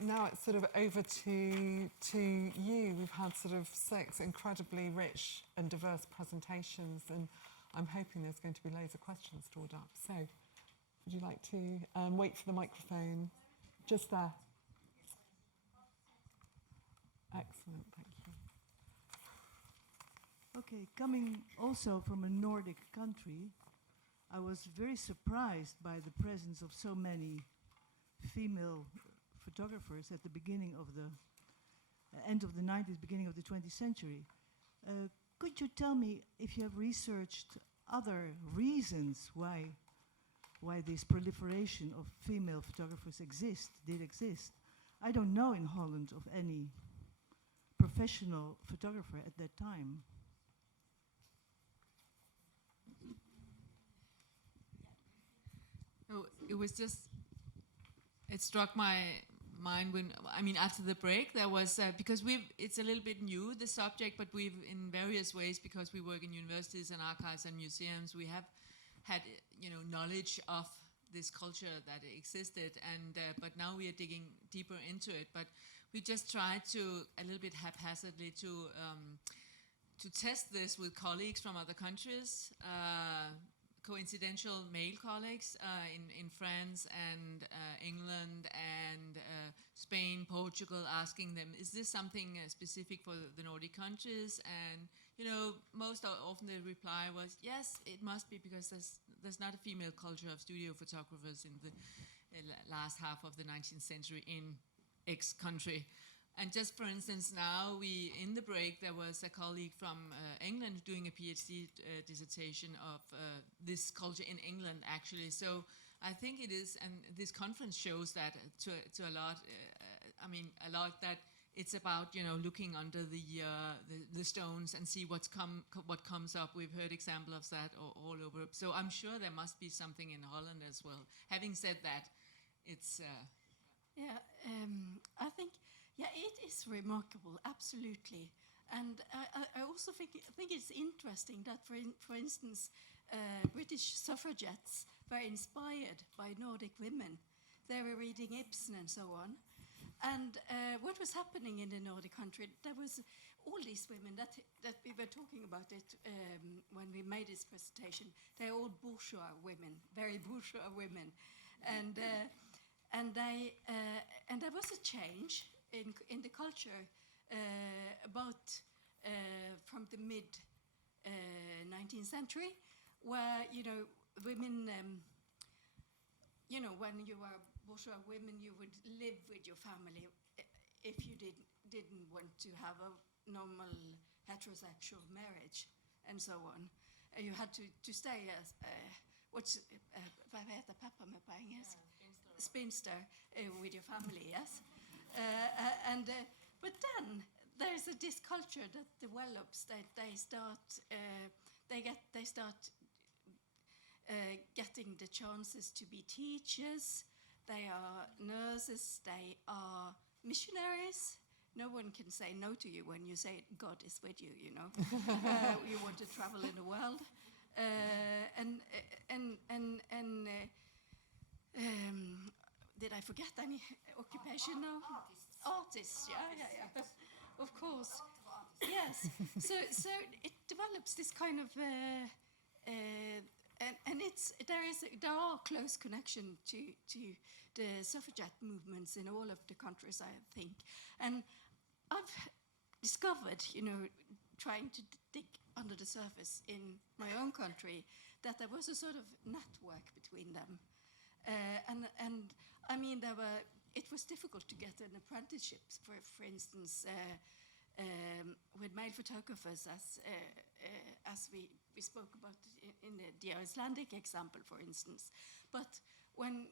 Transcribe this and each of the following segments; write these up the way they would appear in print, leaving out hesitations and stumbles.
now it's sort of over to you. We've had sort of 6 incredibly rich and diverse presentations, and I'm hoping there's going to be loads of questions stored up. So, would you like to wait for the microphone? Just there. Excellent, thank you. Okay, coming also from a Nordic country, I was very surprised by the presence of so many female photographers at the beginning of the end of the 90s, beginning of the 20th century. Could you tell me if you have researched other reasons why this proliferation of female photographers did exist? I don't know in Holland of any professional photographer at that time. No, it struck my mind when, after the break, there was, because it's a little bit new, the subject, but we've, in various ways, because we work in universities and archives and museums, we have had, knowledge of this culture that existed, and but now we are digging deeper into it. But we just tried to, a little bit haphazardly, to test this with colleagues from other countries, coincidental male colleagues in France and England and Spain, Portugal, asking them, is this something specific for the Nordic countries? And most often the reply was, yes, it must be, because there's not a female culture of studio photographers in the last half of the 19th century in X country. And just for instance, now in the break, there was a colleague from England doing a PhD dissertation of this culture in England, actually. So I think it is, and this conference shows that to a lot. A lot that it's about looking under the stones and see what comes up. We've heard examples of that all over. So I'm sure there must be something in Holland as well. Having said that, it's I think. Yeah, it is remarkable, absolutely. And I also think it's interesting that, for instance, British suffragettes were inspired by Nordic women. They were reading Ibsen and so on. And what was happening in the Nordic country, there was all these women that we were talking about it when we made this presentation. They're all bourgeois women, very bourgeois women. And there was a change in the culture about from the mid 19th century, where women, when you were bourgeois women, you would live with your family if you didn't want to have a normal heterosexual marriage and so on. You had to stay as vad heter pappa med på engelska? Spinster with your family, yes. But then there's this culture that develops, that they start getting the chances to be teachers. They are nurses. They are missionaries. No one can say no to you when you say God is with you. You want to travel in the world, did I forget any occupation now? Artists, yeah. Of course. Yes. So it develops this kind of, and there are close connection to the suffragette movements in all of the countries, I think. And I've discovered, trying to dig under the surface in my own country, that there was a sort of network between them. It was difficult to get an apprenticeship, for instance, with male photographers, as we spoke about in the Icelandic example, for instance. But when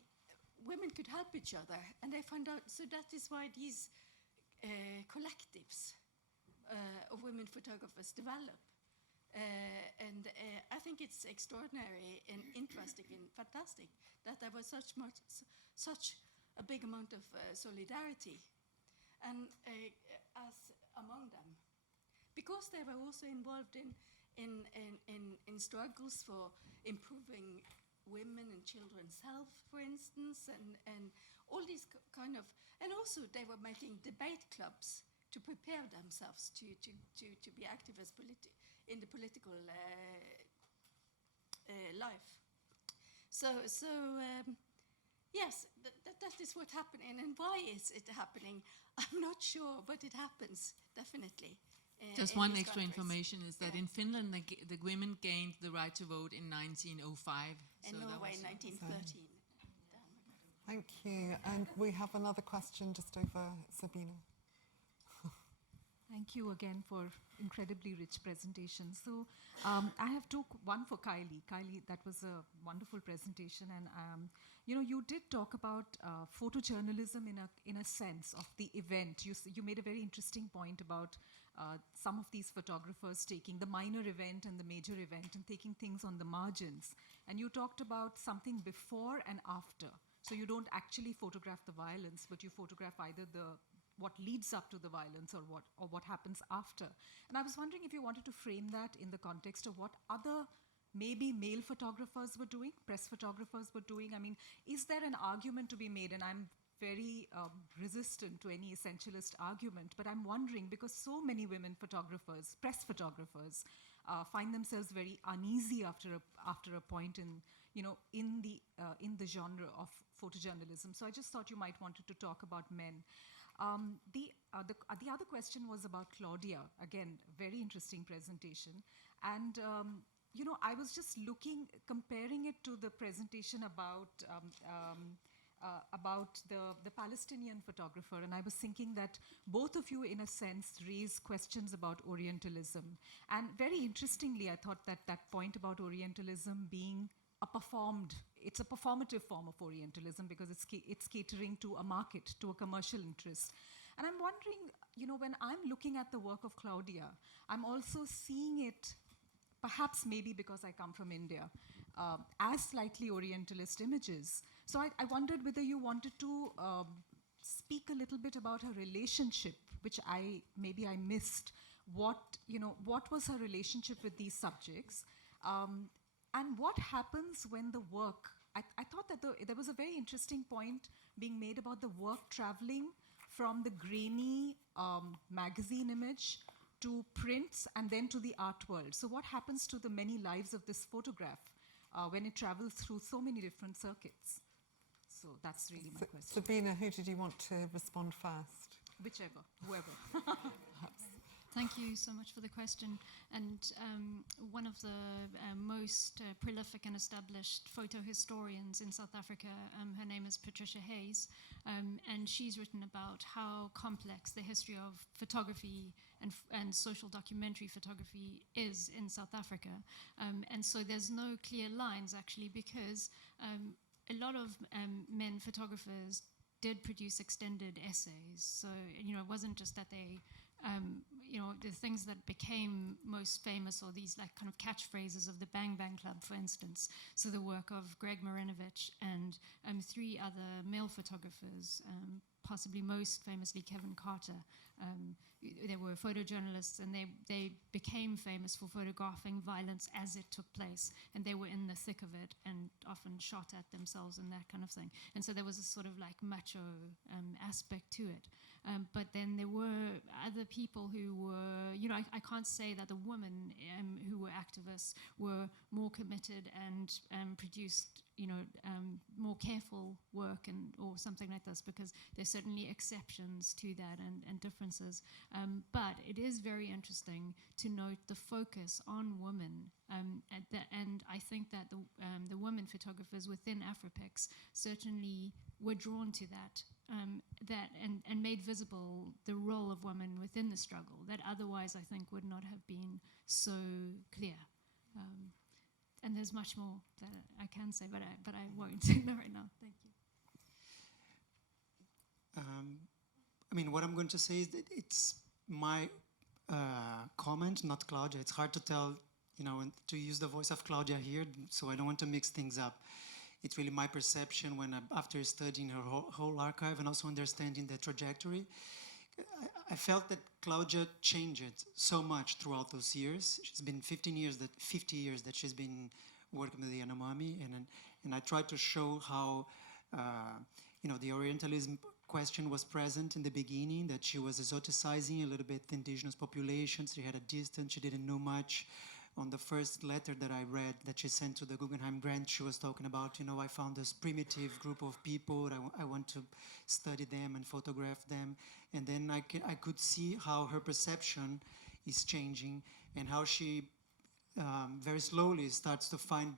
women could help each other, and they found out, so that is why these collectives of women photographers develop. And I think it's extraordinary and interesting and fantastic that there was such a big amount of solidarity, and as among them, because they were also involved in struggles for improving women and children's health, for instance, and all these kind of, and also they were making debate clubs to prepare themselves to be active as in the political life. So yes, that is what happening, and why is it happening? I'm not sure, but it happens definitely. Just in one these extra countries. information is that Yeah. in Finland the women gained the right to vote in 1905. In Norway, 1913. Thank you. And we have another question just over Sabina. Thank you again for incredibly rich presentation. So I have one for Kylie. Kylie, that was a wonderful presentation, and you did talk about photojournalism in a sense of the event. You made a very interesting point about some of these photographers taking the minor event and the major event and taking things on the margins. And you talked about something before and after. So you don't actually photograph the violence, but you photograph either what leads up to the violence or what happens after. And I was wondering if you wanted to frame that in the context of what other maybe male photographers were doing, press photographers were doing. I mean, is there an argument to be made? And I'm very resistant to any essentialist argument, but I'm wondering, because so many women photographers, press photographers, find themselves very uneasy after a point in the genre of photojournalism. So I just thought you might wanted to talk about men. The other question was about Claudia. Again, very interesting presentation. And, I was just comparing it to the presentation about the Palestinian photographer. And I was thinking that both of you, in a sense, raise questions about Orientalism. And very interestingly, I thought that point about Orientalism being it's a performative form of Orientalism because it's catering to a market, to a commercial interest. And I'm wondering, when I'm looking at the work of Claudia, I'm also seeing it, perhaps maybe because I come from India, as slightly Orientalist images. So I wondered whether you wanted to speak a little bit about her relationship, which I missed. What was her relationship with these subjects? And what happens when the work, I thought that there was a very interesting point being made about the work traveling from the grainy magazine image to prints and then to the art world. So what happens to the many lives of this photograph when it travels through so many different circuits? So that's really my question. Sabina, who did you want to respond first? Whichever, whoever. Thank you so much for the question. And one of the most prolific and established photo historians in South Africa, her name is Patricia Hayes, and she's written about how complex the history of photography and social documentary photography is in South Africa. And so there's no clear lines, actually, because a lot of men photographers did produce extended essays. So, it wasn't just that they the things that became most famous, or these like kind of catchphrases of the Bang Bang Club, for instance. So the work of Greg Marinovich and 3 other male photographers, possibly most famously Kevin Carter. They were photojournalists, and they became famous for photographing violence as it took place, and they were in the thick of it and often shot at themselves and that kind of thing. And so there was a sort of like macho aspect to it. But then there were other people who were, I can't say that the women who were activists were more committed and produced, more careful work or something like this, because there's certainly exceptions to that and differences. But it is very interesting to note the focus on women. And I think that the women photographers within Afropix certainly were drawn to that. And made visible the role of women within the struggle that otherwise I think would not have been so clear. And there's much more that I can say, but I won't right now. Thank you. What I'm going to say is that it's my comment, not Claudia. It's hard to tell, and to use the voice of Claudia here, so I don't want to mix things up. It's really my perception when, after studying her whole archive and also understanding the trajectory, I felt that Claudia changed so much throughout those years. She's been 50 years that she's been working with the Yanomami, And I tried to show how, the Orientalism question was present in the beginning, that she was exoticizing a little bit the indigenous populations. She had a distance, she didn't know much. On the first letter that I read that she sent to the Guggenheim Grant, she was talking about, I found this primitive group of people, I want to study them and photograph them. And then I could see how her perception is changing and how she very slowly starts to find,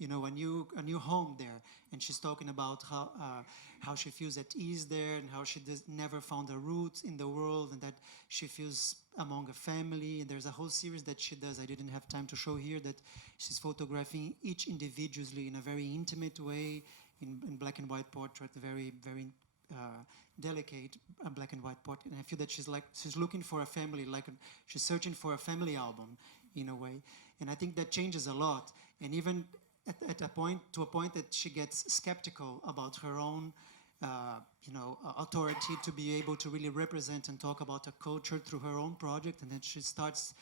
a new home there. And she's talking about how she feels at ease there and how she never found her roots in the world and that she feels among a family. And there's a whole series that she does, I didn't have time to show here, that she's photographing each individually in a very intimate way, in black and white portrait, very, very delicate black and white portrait. And I feel that she's looking for a family, she's searching for a family album in a way. And I think that changes a lot. And even at a point that she gets skeptical about her own authority to be able to really represent and talk about a culture through her own project. And then she starts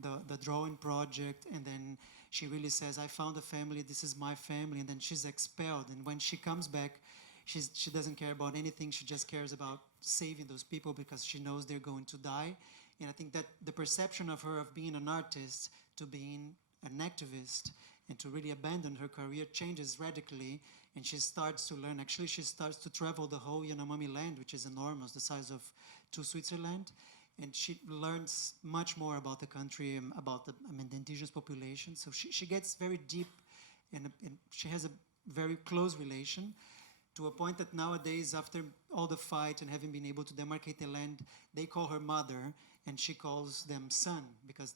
the drawing project, and then she really says, I found a family, this is my family. And then she's expelled, and when she comes back, she doesn't care about anything. She just cares about saving those people because she knows they're going to die. And I think that the perception of her of being an artist to being an activist and to really abandon her career changes radically. And she starts to learn. Actually, she starts to travel the whole Yanomami land, which is enormous, the size of 2 Switzerland. And she learns much more about the country, about the indigenous population. So she gets very deep, and she has a very close relation, to a point that nowadays, after all the fight and having been able to demarcate the land, they call her mother, and she calls them son, because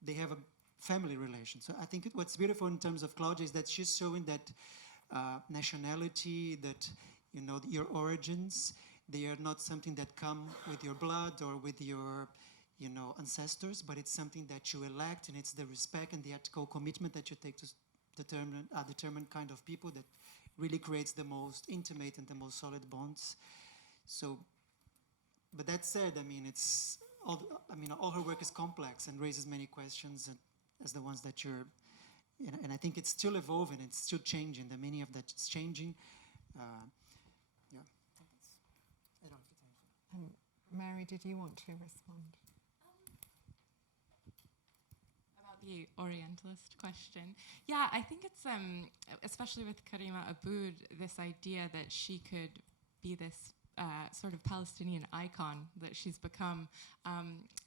they have a family relation. So I think what's beautiful in terms of Claudia is that she's showing that nationality, that your origins, they are not something that come with your blood or with your ancestors, but it's something that you elect, and it's the respect and the ethical commitment that you take to determine kind of people that really creates the most intimate and the most solid bonds. So, but that said, it's all her work is complex and raises many questions as the ones that you're, and I think it's still evolving, it's still changing. The meaning of that is changing. Yeah. I don't have to tell you. Mary, did you want to respond? About the Orientalist question. Yeah, I think it's, especially with Karima Aboud, this idea that she could be this sort of Palestinian icon that she's become,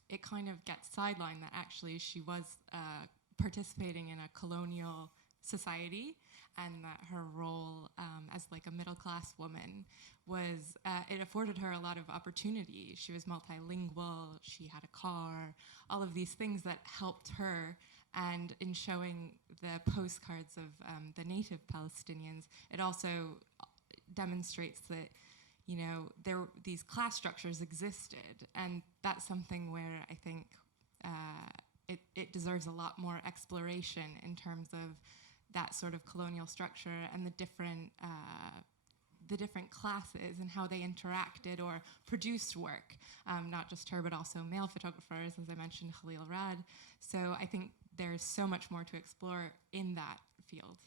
it kind of gets sidelined that actually she was participating in a colonial society, and that her role as like a middle-class woman was, it afforded her a lot of opportunity. She was multilingual, she had a car, all of these things that helped her. And in showing the postcards of the native Palestinians, it also demonstrates that these class structures existed, and that's something where I think it deserves a lot more exploration in terms of that sort of colonial structure and the different classes and how they interacted or produced work, not just her, but also male photographers, as I mentioned, Khalil Rad. So I think there's so much more to explore in that field.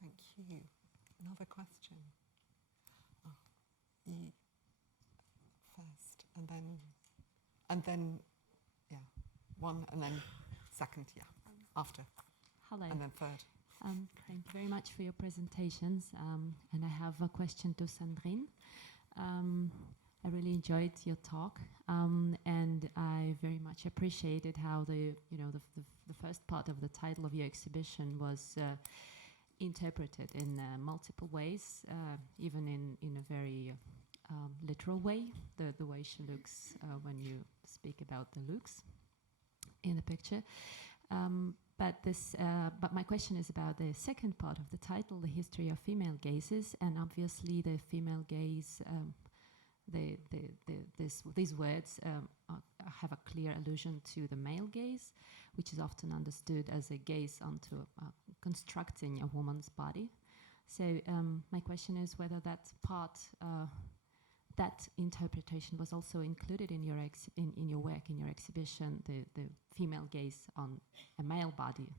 Thank you. Another question. You first, and then, yeah, one, and then second, yeah, after, Hello. and then third. Thank you very much for your presentations. And I have a question to Sandrine. I really enjoyed your talk, and I very much appreciated how the first part of the title of your exhibition was interpreted in multiple ways, even in a very literal way, the way she looks when you speak about the looks in the picture. But my question is about the second part of the title, the history of female gazes, and obviously the female gaze. These words have a clear allusion to the male gaze, which is often understood as a gaze onto constructing a woman's body. So my question is whether that part, that interpretation was also included in your in your work, in your exhibition, the female gaze on a male body,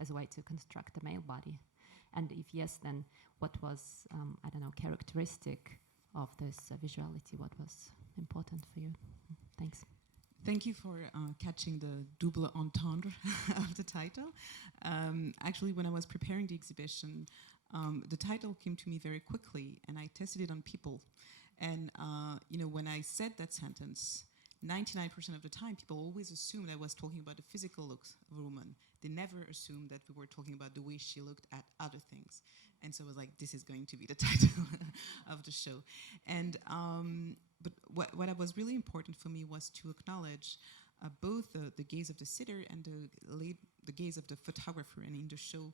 as a way to construct a male body, And if yes, then what was, I don't know, characteristic of this visuality? What was important for you? Thanks. Thank you for catching the double entendre of the title. Actually, when I was preparing the exhibition, the title came to me very quickly, and I tested it on people. And when I said that sentence, 99% of the time, people always assumed I was talking about the physical looks of a woman. They never assumed that we were talking about the way she looked at other things. And so I was like, this is going to be the title of the show. And but what was really important for me was to acknowledge both the gaze of the sitter and the gaze of the photographer. And in the show,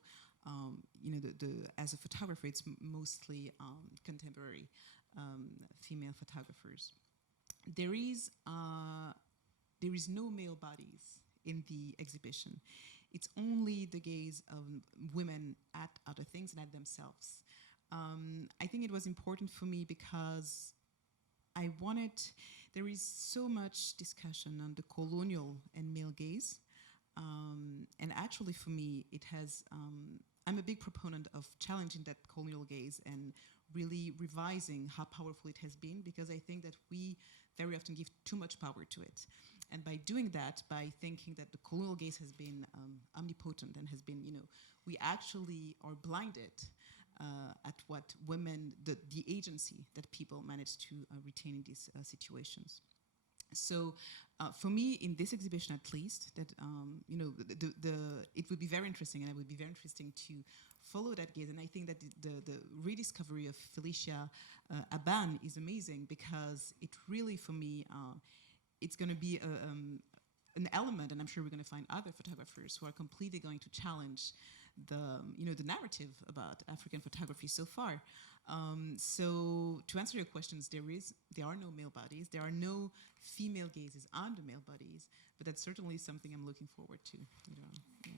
as a photographer, it's mostly contemporary female photographers. There is no male bodies in the exhibition. It's only the gaze of women at other things and at themselves. I think it was important for me because there is so much discussion on the colonial and male gaze. And actually for me, I'm a big proponent of challenging that colonial gaze and really revising how powerful it has been, because I think that we very often give too much power to it. And by doing that, by thinking that the colonial gaze has been omnipotent and has been, we actually are blinded at what women, the agency that people manage to retain in these situations. So for me, in this exhibition at least, that it would be very interesting, and it would be very interesting to follow that gaze. And I think that the rediscovery of Felicia Aban is amazing, because it really, for me, it's going to be an element, and I'm sure we're going to find other photographers who are completely going to challenge the narrative about African photography so far. So to answer your questions, there are no male bodies, there are no female gazes on the male bodies, but that's certainly something I'm looking forward to. Yeah.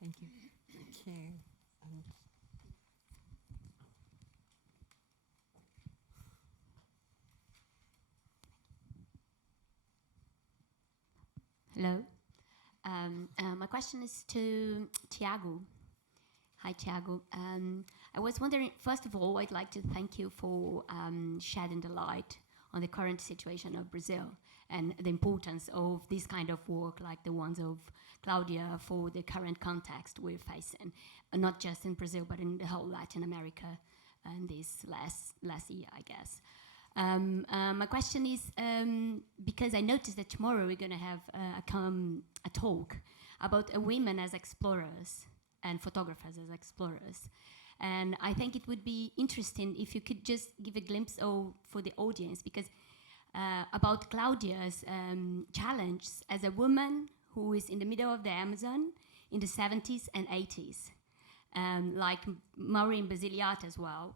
Thank you. Thank you. Hello. My question is to Thyago. Hi, Thyago. I was wondering, first of all, I'd like to thank you for shedding the light on the current situation of Brazil and the importance of this kind of work, like the ones of Claudia, for the current context we're facing, not just in Brazil, but in the whole Latin America and this last year, I guess. My question is, because I noticed that tomorrow we're going to have a talk about women as explorers and photographers as explorers. And I think it would be interesting if you could just give a glimpse for the audience, because about Claudia's challenge as a woman who is in the middle of the Amazon in the 70s and 80s. Like Maureen Basiliata as well,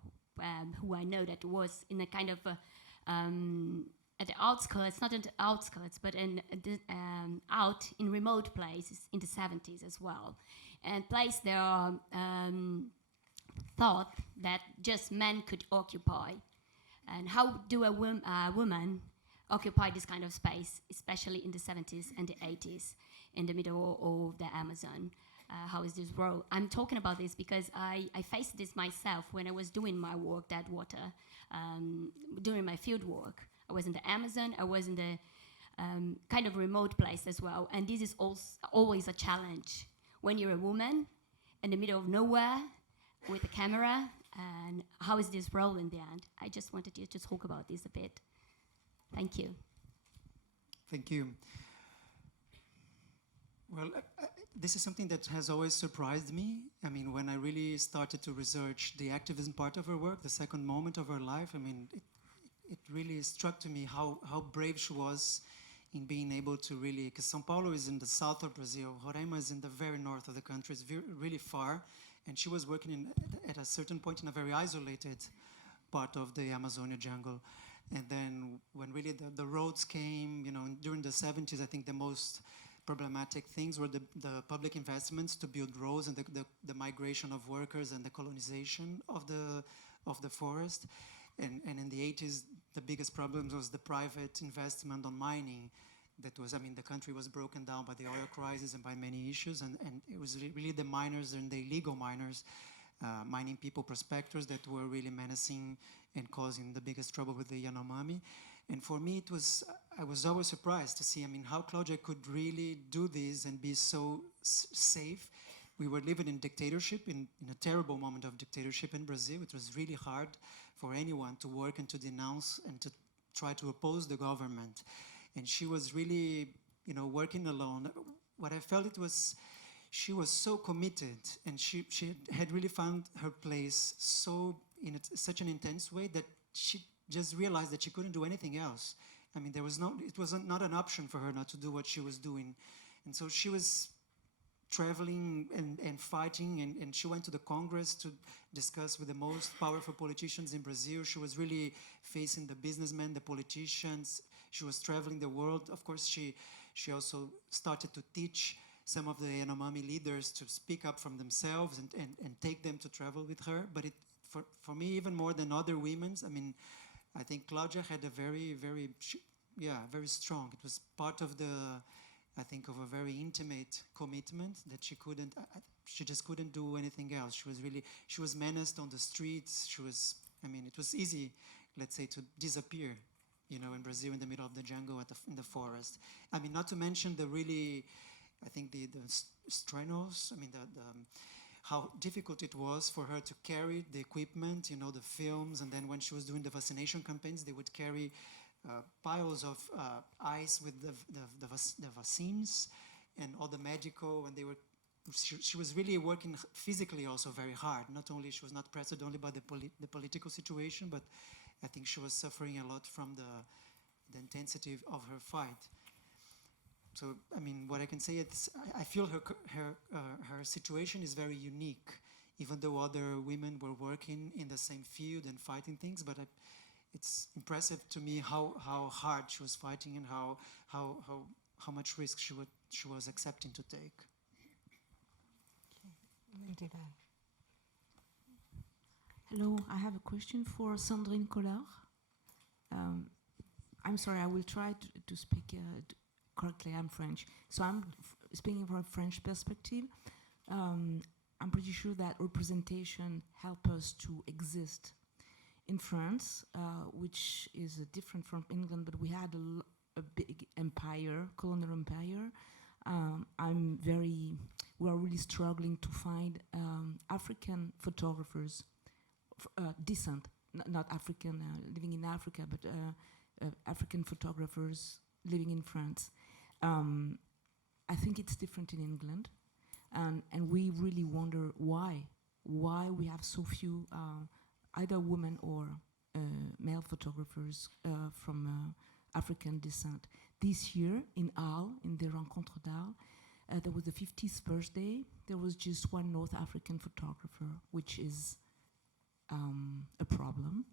who I know that was in a kind of at the outskirts, not at the outskirts, but out in remote places in the 70s as well. And places there are thought that just men could occupy. And how do a woman occupy this kind of space, especially in the 70s and the 80s, in the middle of the Amazon? How is this role? I'm talking about this because I faced this myself when I was doing my work, that water, during my field work. I was in the Amazon, I was in the kind of remote place as well. And this is always a challenge when you're a woman in the middle of nowhere with a camera. And how is this role in the end? I just wanted you to talk about this a bit. Thank you. Thank you. Well, this is something that has always surprised me. I mean, when I really started to research the activism part of her work, the second moment of her life, I mean, it really struck to me how brave she was in being able to really, because São Paulo is in the south of Brazil, Roraima is in the very north of the country, it's really far, and she was working at a certain point in a very isolated part of the Amazonia jungle. And then when really the roads came, during the 70s, I think the most problematic things were the public investments to build roads and the migration of workers and the colonization of the forest. And in the 80s, the biggest problem was the private investment on mining. That was, the country was broken down by the oil crisis and by many issues, and it was really the miners and the illegal miners mining people, prospectors that were really menacing and causing the biggest trouble with the Yanomami. And for me, I was always surprised to see, how Claudia could really do this and be so safe. We were living in dictatorship, in a terrible moment of dictatorship in Brazil. It was really hard for anyone to work and to denounce and to try to oppose the government. And she was really, working alone. What I felt she was so committed, and she had really found her place in such an intense way that she just realized that she couldn't do anything else. It was not an option for her not to do what she was doing. And so she was traveling and fighting, and she went to the Congress to discuss with the most powerful politicians in Brazil. She was really facing the businessmen, the politicians. She was traveling the world. Of course, she also started to teach some of the Yanomami leaders to speak up from themselves and take them to travel with her. But for me, even more than other women's, I think Claudia had a very, very, very strong. It was part of I think of a very intimate commitment that she just couldn't do anything else. She was menaced on the streets. It was easy, let's say, to disappear, in Brazil, in the middle of the jungle, in the forest. Not to mention the really, I think the strenuous, how difficult it was for her to carry the equipment, the films, and then when she was doing the vaccination campaigns, they would carry piles of ice with the vaccines and all the medical, and she was really working physically also very hard. Not only she was not pressed only by the political situation, but I think she was suffering a lot from the intensity of her fight. So, what I can say is I feel her situation is very unique, even though other women were working in the same field and fighting things, but it's impressive to me how hard she was fighting and how much risk she was accepting to take. Lady there. Hello, I have a question for Sandrine Colard. I'm sorry, I will try to speak correctly. I'm French, so I'm speaking from a French perspective. I'm pretty sure that representation helps us to exist in France, which is different from England, but we had a big empire, colonial empire. We are really struggling to find African photographers, decent, not African, living in Africa, but African photographers living in France. I think it's different in England, and we really wonder why we have so few either women or male photographers from African descent. This year in Arles, in the Rencontre d'Arles, there was the 50th birthday. There was just one North African photographer, which is a problem,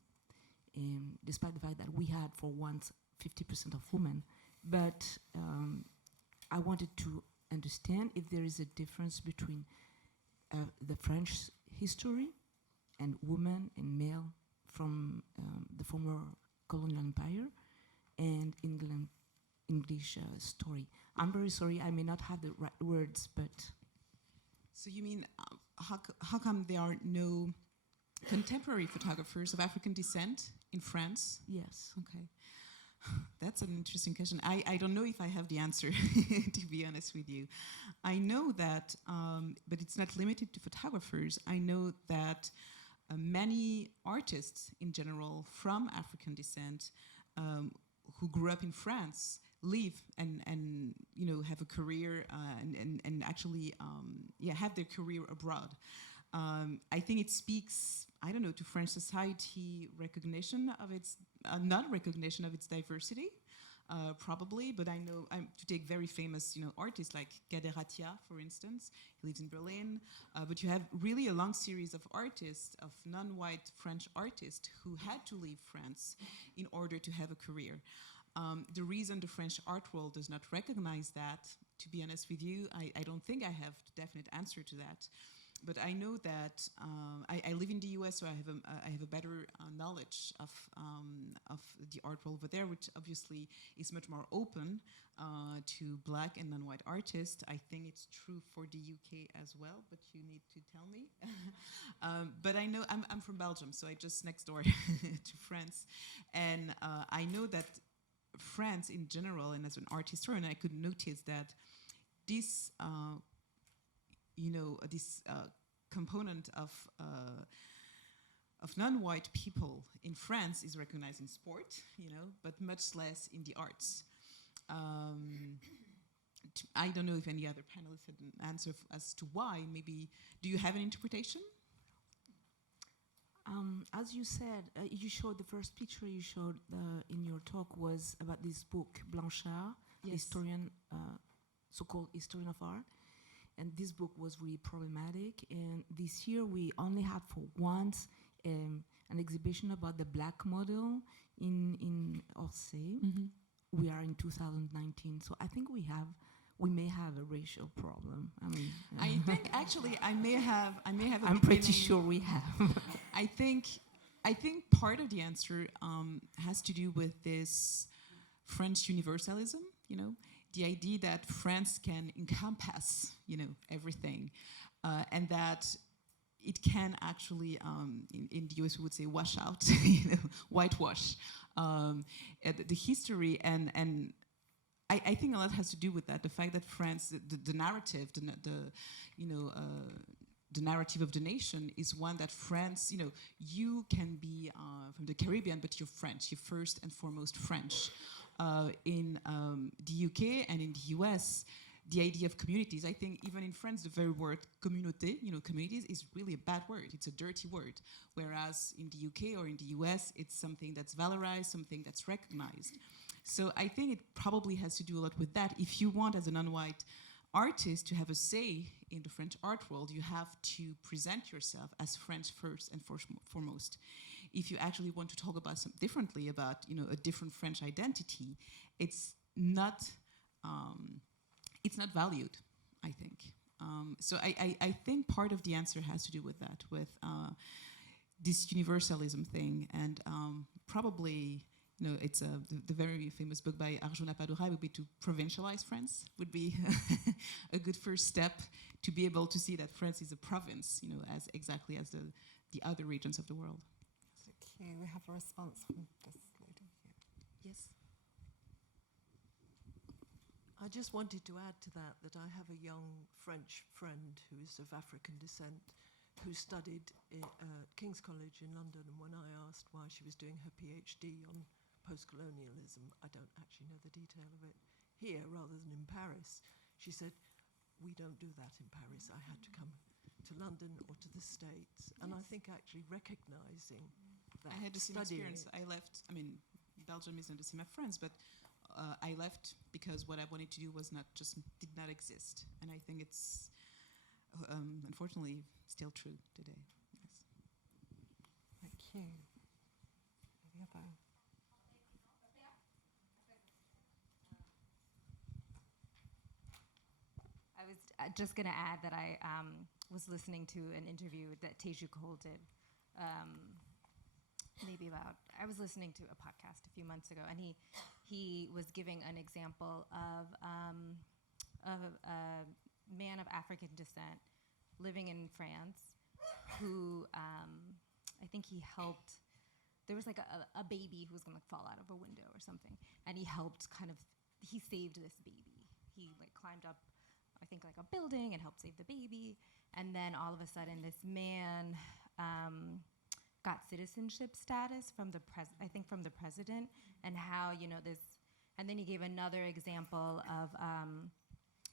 despite the fact that we had for once 50% of women. But I wanted to understand if there is a difference between the French history and women and male from the former colonial empire and English story. I'm very sorry, I may not have the right words, but... So you mean, how come there are no contemporary photographers of African descent in France? Yes. Okay. That's an interesting question. I don't know if I have the answer, to be honest with you. I know that, but it's not limited to photographers. I know that many artists in general from African descent who grew up in France live and have a career and actually have their career abroad. I think it speaks, I don't know, to French society recognition of its non-recognition of its diversity, probably. But I know to take very famous, artists like Gaderatia, for instance. He lives in Berlin. But you have really a long series of artists, of non-white French artists, who had to leave France in order to have a career. The reason the French art world does not recognize that, to be honest with you, I don't think I have a definite answer to that. But I know that I live in the US, so I have a better knowledge of the art world over there, which obviously is much more open to black and non-white artists. I think it's true for the UK as well, but you need to tell me. But I know I'm from Belgium, so I just next door to France, and I know that France in general, and as an art historian, I could notice that this, this component of non-white people in France is recognized in sport, but much less in the arts. I don't know if any other panelists had an answer as to why. Maybe, do you have an interpretation? As you said, you showed the first picture you showed in your talk was about this book, Blanchard, historian, so-called historian of art. And this book was really problematic. And this year we only had for once an exhibition about the black model in Orsay. Mm-hmm. We are in 2019, so I think we may have a racial problem. I mean, I think actually I may have. I'm pretty sure we have. I think part of the answer has to do with this French universalism. The idea that France can encompass, everything, and that it can actually, in the US we would say, wash out, whitewash the history, and I think a lot has to do with that. The fact that France, the narrative, the narrative of the nation is one that France, you can be from the Caribbean, but you're French. You're first and foremost French. In the UK and in the US, the idea of communities, I think even in France, the very word communauté, communities, is really a bad word. It's a dirty word. Whereas in the UK or in the US, it's something that's valorized, something that's recognized. So I think it probably has to do a lot with that. If you want, as a non-white artist, to have a say in the French art world, you have to present yourself as French first and foremost. If you actually want to talk about something differently, about a different French identity, it's not valued, I think. So I think part of the answer has to do with that, with this universalism thing, and probably it's the very famous book by Arjuna Padurai would be to provincialize France, would be a good first step to be able to see that France is a province, as exactly as the other regions of the world. Thank you. We have a response from this lady here. Yes. I just wanted to add to that I have a young French friend who is of African descent who studied at King's College in London, and when I asked why she was doing her PhD on post-colonialism, I don't actually know the detail of it, here rather than in Paris, she said, we don't do that in Paris. I had to come to London or to the States. And I think actually recognizing that, I had the same experience. I left, Belgium isn't the same as France, but I left because what I wanted to do did not exist. And I think it's unfortunately still true today. Yes. Thank you. Any other? I was just going to add that I was listening to an interview that Thyago did. I was listening to a podcast a few months ago, and he was giving an example of a man of African descent living in France who I think he helped. There was like a baby who was going to fall out of a window or something, and he helped he saved this baby. He climbed up, I think, a building and helped save the baby, and then all of a sudden this man got citizenship status from the president, and how this, and then he gave another example of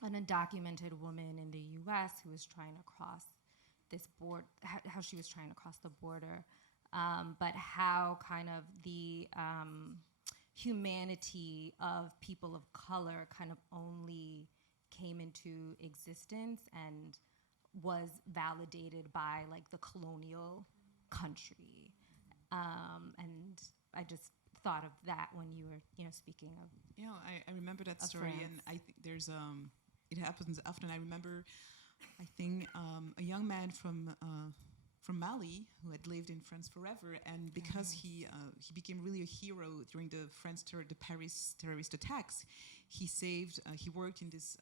an undocumented woman in the U.S. who was trying to cross this border, how she was trying to cross the border, but how kind of the humanity of people of color kind of only came into existence and was validated by the colonial country, and I just thought of that when you were speaking of. I remember that story, France. and I think there's it happens often. I remember, I think a young man from from Mali who had lived in France forever, and because he became really a hero during the Paris terrorist attacks, he worked in this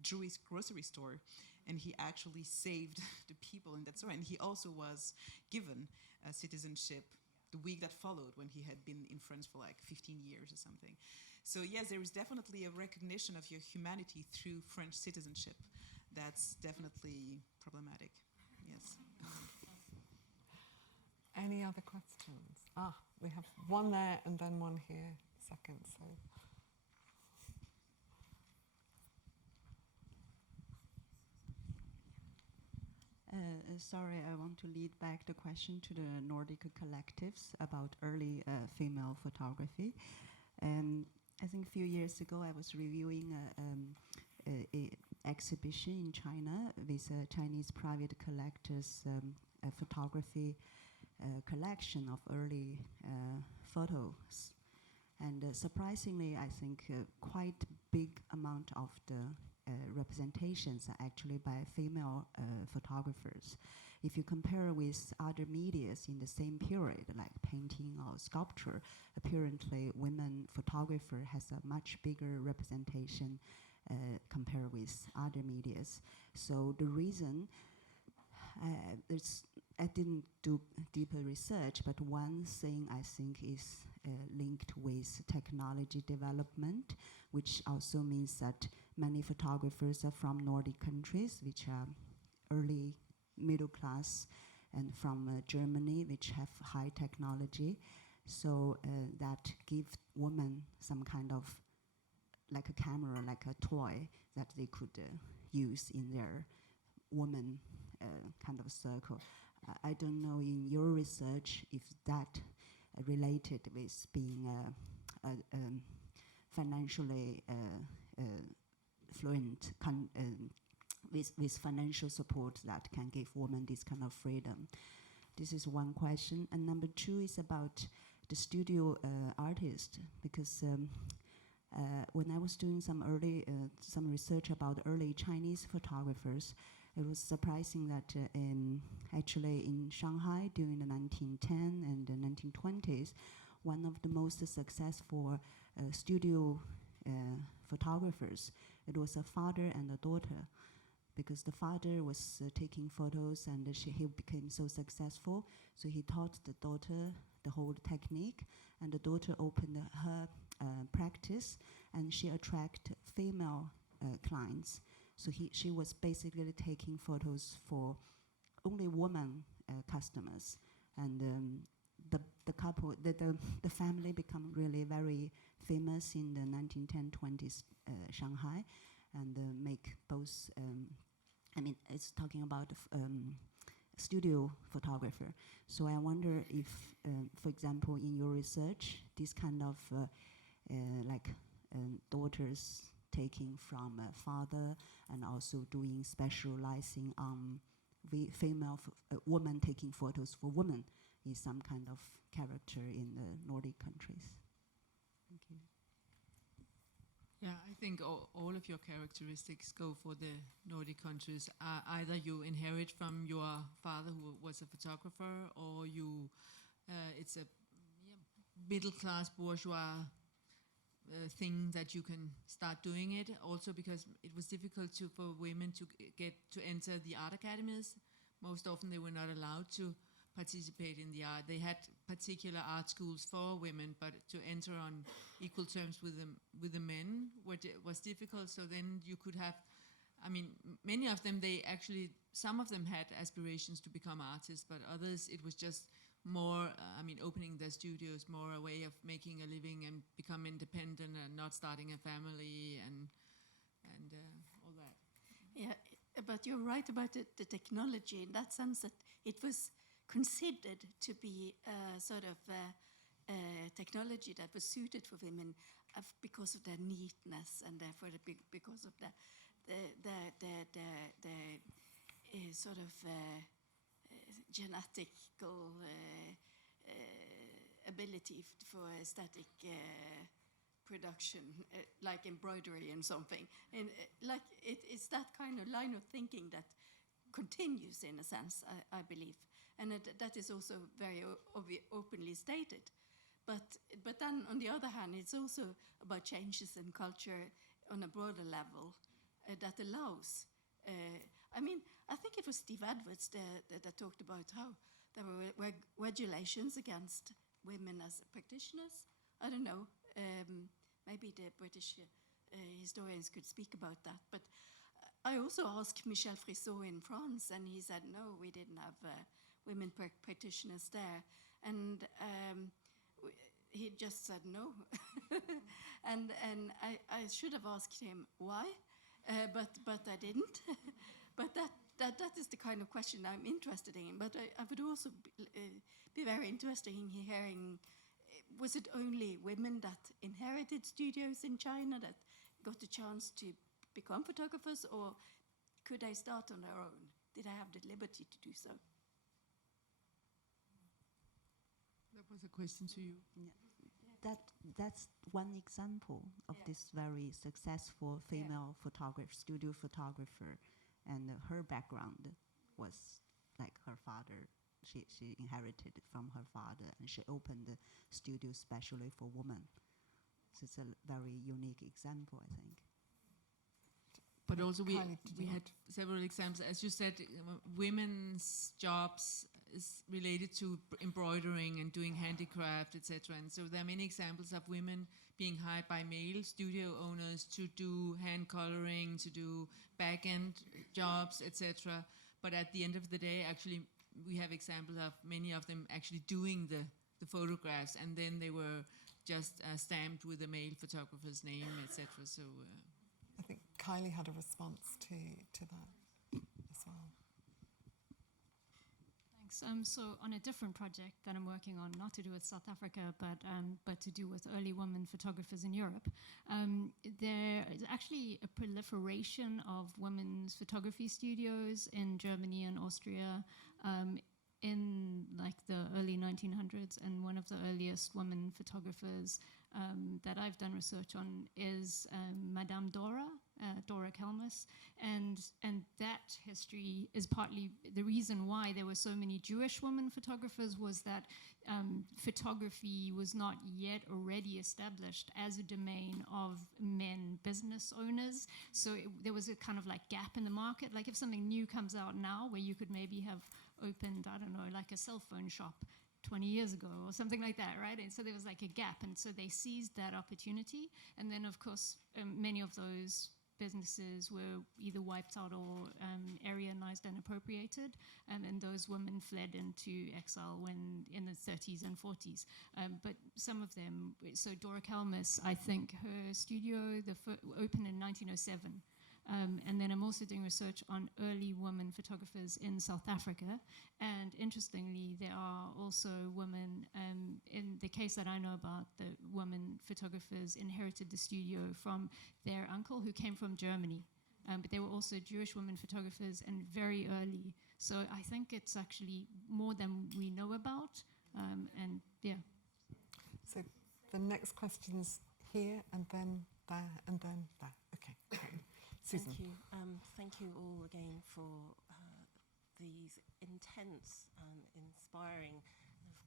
Jewish grocery store, and he actually saved the people in that store, and he also was given citizenship the week that followed, when he had been in France for like 15 years or something. So yes, there is definitely a recognition of your humanity through French citizenship. That's definitely problematic. Yes. Any other questions? We have one there and then one here, second. So. Sorry, I want to lead back the question to the Nordic collectives about early female photography. I think a few years ago I was reviewing a exhibition in China with Chinese private collectors' a photography collection of early photos. And surprisingly, I think quite big amount of the representations are actually by female photographers. If you compare with other medias in the same period, like painting or sculpture, apparently women photographer has a much bigger representation compared with other medias. So the reason, I didn't do deeper research, but one thing I think is linked with technology development, which also means that many photographers are from Nordic countries, which are early middle class, and from Germany, which have high technology. So that gives women some kind of, like a camera, like a toy that they could use in their woman kind of circle. I don't know in your research if that related with being financially fluent, with financial support that can give women this kind of freedom. This is one question. And number two is about the studio artist, because when I was doing some research about early Chinese photographers, it was surprising that actually in Shanghai during the 1910s and the 1920s, one of the most successful studio photographers, it was a father and a daughter, because the father was taking photos and he became so successful, so he taught the daughter the whole technique, and the daughter opened her practice, and she attracted female clients. So she was basically taking photos for only woman customers, and the couple, the family become really very famous in the 1910s, 20s Shanghai, and make both. I mean, it's talking about studio photographer. So I wonder if, for example, in your research, this kind of daughters taking from father and also doing specializing on female woman taking photos for women is some kind of character in the Nordic countries. Thank you. Yeah, I think all of your characteristics go for the Nordic countries. Either you inherit from your father who was a photographer, or you it's a middle-class bourgeois thing that you can start doing it. Also because it was difficult for women to get to enter the art academies. Most often they were not allowed to participate in the art. They had particular art schools for women, but to enter on equal terms with the men was difficult. So then you could have, I mean, many of them, some of them had aspirations to become artists, but others it was just more, opening their studios, more a way of making a living and become independent and not starting a family and all that. Yeah, but you're right about the technology in that sense that it was considered to be sort of technology that was suited for women because of their neatness, and therefore because of the sort of genetical ability for static production, like embroidery and something. And it's that kind of line of thinking that continues in a sense, I believe. and that is also very openly stated. But then, on the other hand, it's also about changes in culture on a broader level that allows. I mean, I think it was Steve Edwards that talked about how there were regulations against women as practitioners. I don't know. Maybe the British historians could speak about that. But I also asked Michel Frisot in France, and he said, no, we didn't have women practitioners there. And he just said no. and I should have asked him why, but I didn't. But that is the kind of question I'm interested in. But I would also be very interested in hearing, was it only women that inherited studios in China that got the chance to become photographers, or could they start on their own? Did they have the liberty to do so? That was a question to you. Yeah. That's one example of this very successful female studio photographer, and her background was like her father. She inherited it from her father, and she opened the studio specially for women. So it's a very unique example, I think. But also we had several examples. As you said, women's jobs is related to embroidering and doing handicraft, etc. And so there are many examples of women being hired by male studio owners to do hand coloring, to do back-end jobs, etc. But at the end of the day, actually, we have examples of many of them actually doing the photographs, and then they were just stamped with a male photographer's name, etc. So I think Kylie had a response to that as well. Thanks. So on a different project that I'm working on, not to do with South Africa, but to do with early women photographers in Europe, there is actually a proliferation of women's photography studios in Germany and Austria in like the early 1900s. And one of the earliest women photographers that I've done research on is Madame Dora Kelmus, and that history is partly the reason why there were so many Jewish women photographers, was that photography was not yet already established as a domain of men business owners. So there was a kind of like gap in the market. Like if something new comes out now where you could maybe have opened, I don't know, like a cell phone shop 20 years ago or something like that, right? And so there was like a gap, and so they seized that opportunity. And then, of course, many of those businesses were either wiped out or Aryanized and appropriated, and those women fled into exile when in the 30s and 40s. But some of them, so Dora Kelmus, I think her studio opened in 1907. And then I'm also doing research on early women photographers in South Africa. And interestingly, there are also women, in the case that I know about, the women photographers inherited the studio from their uncle who came from Germany. But there were also Jewish women photographers, and very early. So I think it's actually more than we know about. And yeah. So the next question's here, and then there, and then there. Okay. Susan. Thank you. Thank you all again for these intense and inspiring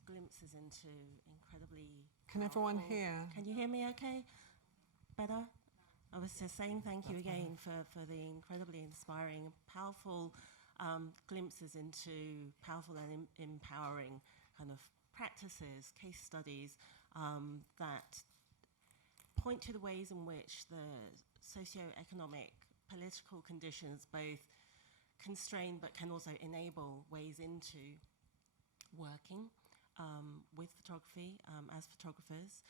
glimpses into incredibly Can everyone hear? Can you hear me okay? Better? I was just saying thank you again for the incredibly inspiring, powerful glimpses into powerful and empowering kind of practices, case studies that point to the ways in which the socio-economic, political conditions both constrain but can also enable ways into working with photography as photographers.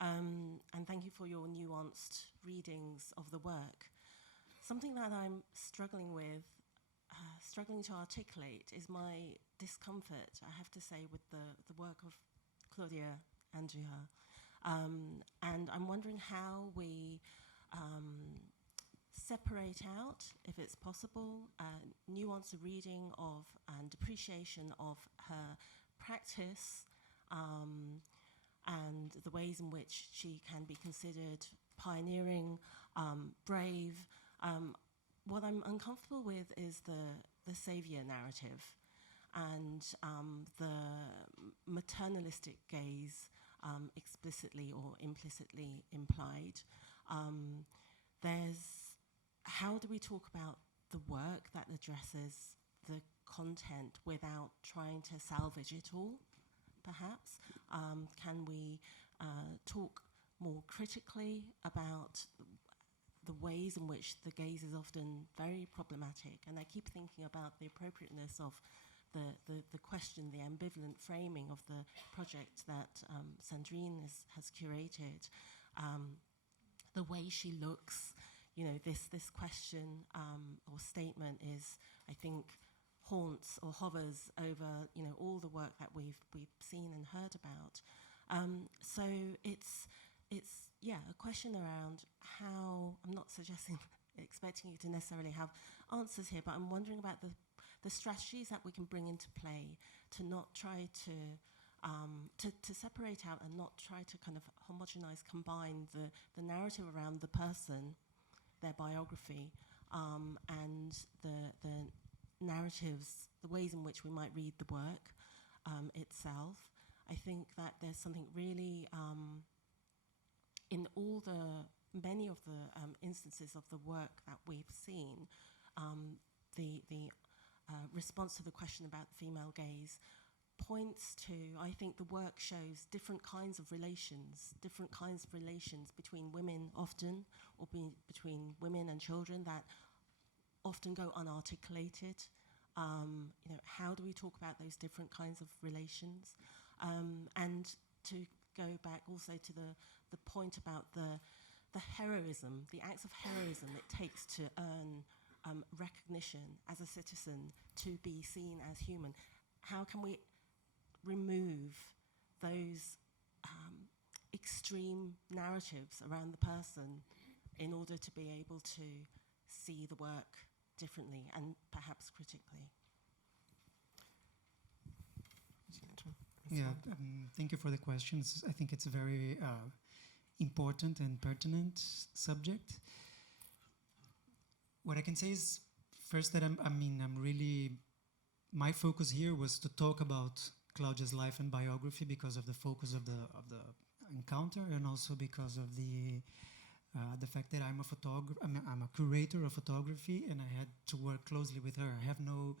And thank you for your nuanced readings of the work. Something that I'm struggling with, struggling to articulate, is my discomfort, I have to say, with the work of Claudia Andrea. And I'm wondering how we separate out, if it's possible, nuance of reading of and appreciation of her practice and the ways in which she can be considered pioneering, brave. What I'm uncomfortable with is the saviour narrative. and the maternalistic gaze explicitly or implicitly implied. There's how do we talk about the work that addresses the content without trying to salvage it all, perhaps? Can we talk more critically about the ways in which the gaze is often very problematic? And I keep thinking about the appropriateness of the question, the ambivalent framing of the project that Sandrine has curated. The way she looks, you know, this question or statement is, I think, haunts or hovers over, you know, all the work that we've seen and heard about. So it's a question around how, I'm not suggesting, expecting you to necessarily have answers here, but I'm wondering about the strategies that we can bring into play to not try to separate out and not try to kind of homogenize, combine the narrative around the person, their biography, and the narratives, the ways in which we might read the work itself. I think that there's something really, in many of the instances of the work that we've seen, the response to the question about the female gaze points to, I think the work shows different kinds of relations between women often, or between women and children that often go unarticulated. You know, how do we talk about those different kinds of relations? And to go back also to the point about the heroism, the acts of heroism it takes to earn recognition as a citizen, to be seen as human. How can we remove those extreme narratives around the person in order to be able to see the work differently and perhaps critically? Yeah, thank you for the questions. I think it's a very important and pertinent subject. What I can say is, first, that my focus here was to talk about Claudia's life and biography because of the focus of the encounter, and also because of the fact that I'm a photographer. I'm a curator of photography, and I had to work closely with her. I have no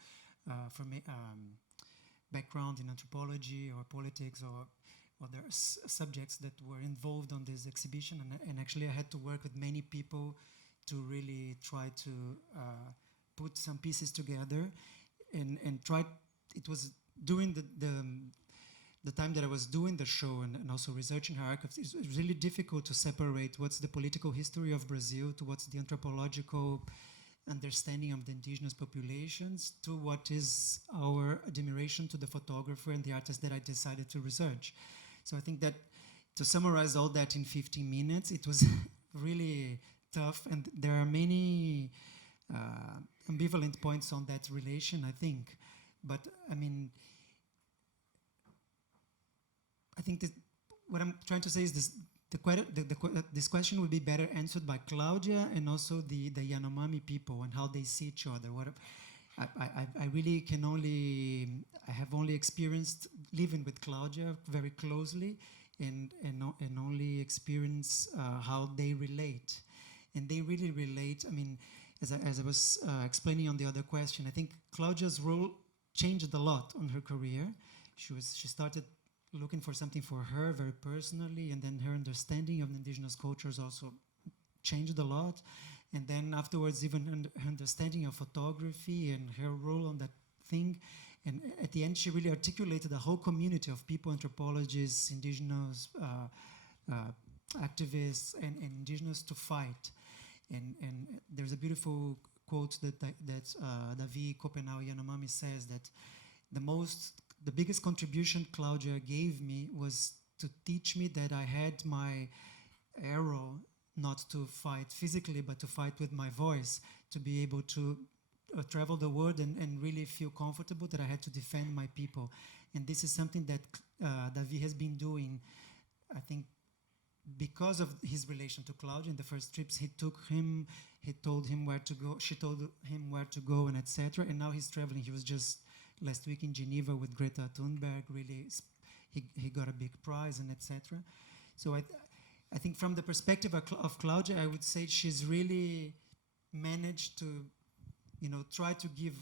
background in anthropology or politics or other subjects that were involved on this exhibition, and actually I had to work with many people to really try to put some pieces together, and try. It was during the time that I was doing the show and also researching her archives. It was really difficult to separate what's the political history of Brazil to what's the anthropological understanding of the indigenous populations to what is our admiration to the photographer and the artist that I decided to research. So I think that to summarize all that in 15 minutes, it was really tough, and there are many ambivalent points on that relation, I think. But I mean, I think that what I'm trying to say is this: this question would be better answered by Claudia and also the Yanomami people and how they see each other. I really can I have only experienced living with Claudia very closely, and only experience how they relate, and they really relate. I mean, as I was explaining on the other question, I think Claudia's role changed a lot on her career. She started looking for something for her very personally, and then her understanding of indigenous cultures also changed a lot. And then afterwards, even her understanding of photography and her role on that thing. And at the end, she really articulated a whole community of people, anthropologists, indigenous activists, and indigenous to fight. And there's a beautiful quote that Davi Copenhagen Yanomami says that the biggest contribution Claudia gave me was to teach me that I had my arrow not to fight physically, but to fight with my voice, to be able to travel the world and really feel comfortable that I had to defend my people. And this is something that Davi has been doing, I think, because of his relation to Claudia. In the first trips he took him, he told him where to go, she told him where to go, and etc. And now he's traveling. He was just last week in Geneva with Greta Thunberg. Really, he got a big prize and etc. So I think from the perspective of Claudia, I would say she's really managed to, try to give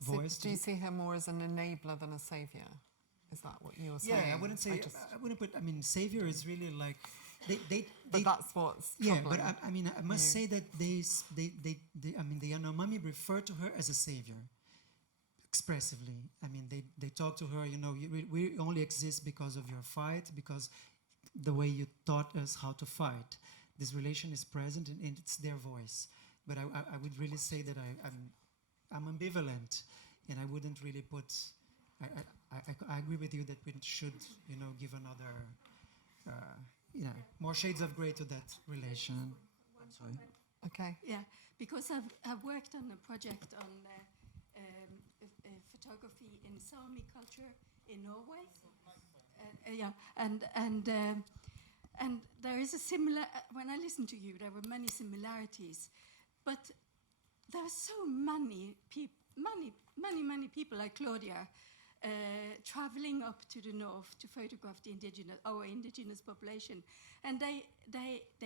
voice. So do you see her more as an enabler than a savior? Is that what you're saying? Yeah, I wouldn't say. I wouldn't put. I mean, savior is really like but that's what's yeah. troubling But I must say that the Yanomami refer to her as a savior, expressively. I mean, they talk to her. We only exist because of your fight, because the way you taught us how to fight. This relation is present, and it's their voice. But I would really say that I'm ambivalent, and I wouldn't really put. I agree with you that we should, give another, more shades of grey to that relation. Sorry. Okay. Yeah, because I've worked on a project on photography in Sami culture in Norway. And there is a similar. When I listened to you, there were many similarities, but there are so many people, many people like Claudia. Traveling up to the north to photograph our indigenous population, and they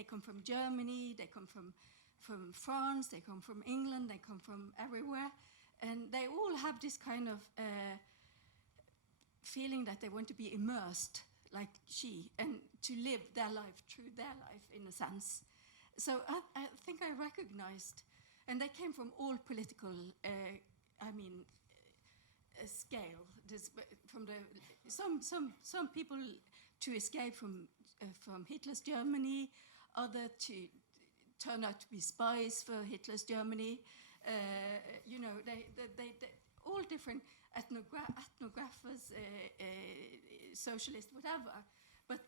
come from Germany, they come from France, they come from England, they come from everywhere, and they all have this kind of feeling that they want to be immersed like she, and to live their life through their life in a sense. So I think I recognized, and they came from all political. Scale. From some people to escape from Hitler's Germany, other to turn out to be spies for Hitler's Germany. They all different ethnographers, socialists, whatever. But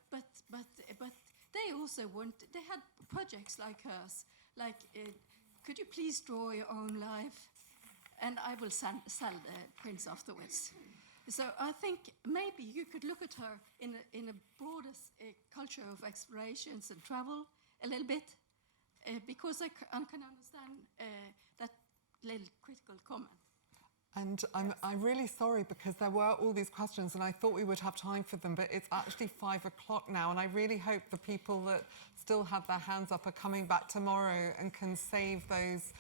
they also they had projects like hers, like could you please draw your own life? And I will sell the prints afterwards. So I think maybe you could look at her in a broader culture of explorations and travel a little bit, because I can understand that little critical comment. And I'm really sorry, because there were all these questions and I thought we would have time for them, but it's actually 5 o'clock now, and I really hope the people that still have their hands up are coming back tomorrow and can save those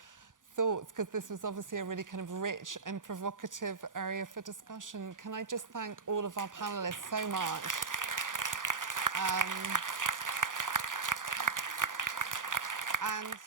thoughts, because this was obviously a really kind of rich and provocative area for discussion. Can I just thank all of our panellists so much. And